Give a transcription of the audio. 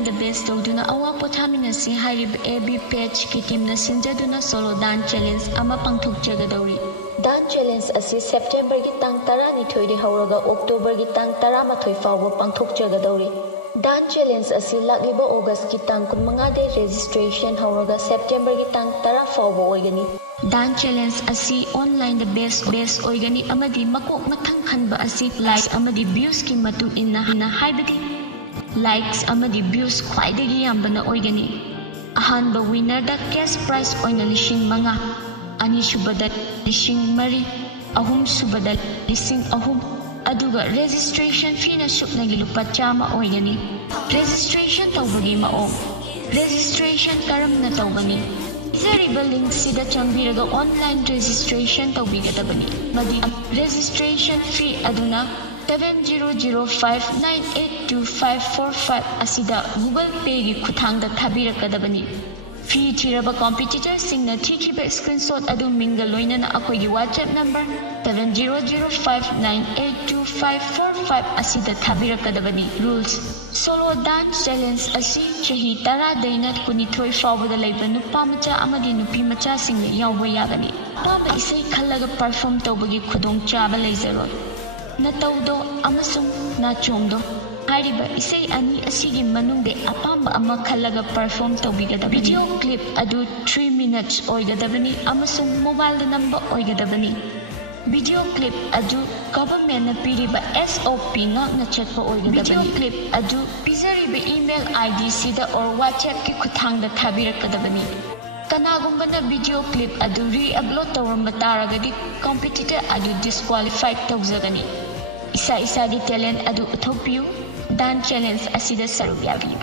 online the best tawduna awa pothaminasi harib AB page ki team na sinjaduna solo dance challenge ama pangthokjagadauri. Dance challenge asi September gi tang 12 ri hawraga October gi tang 13 fawba pangthokjagadauri. Dance challenge asi lagliba August ki tang 15 de registration hawraga September gi tang 10 fawba oigani. Dance challenge asi online the best oigani amadi makok mathang khanba asi likes amadi views ki matu inna haibadi likes amadi views khwaidagi yambana oigani. Ahanba winner da cash prize oina lishing manga ani subada lishing mari ahum subada lishing ahum aduga registration fee na suknagi lupa chama oigani. Registration tawbagi mao registration karam na tawbani izariba link sida chambiraga online registration tawbigadabani madi registration fee aduna 7005982545 asida Google Pay gi khuthangda thabirakadabani. Fee thiraba competitor singna thikiba screenshot adu minga loinana akoigi WhatsApp number 7005982545 asida thabirakadabani. Rules solo dance challenge asi chahi 10 daina 12 fawbada laiba nupa macha amadi nupi macha singna yawba yagani. Paba isai khallaga perform tawbagi khudong chaba leizaroi. Na tawdo amasung na chomdo hariba isai ani asigi manungde apamba ama khallaga perform tawbigadabani. Video clip adu 3 minutes oigadabani amasung mobile number oigadabani. Video clip adu government na piriba SOP na chatpa oigadabani. Video clip adu pizariba email ID sida or WhatsApp ki khuthangda thabirakadabani. Kanagumba na video clip adu re-upload tawramba taragadi competitor adu disqualified tawzagani. Isa-isa di talent adu uthopiyu dance challenge asida sarub yabiyu.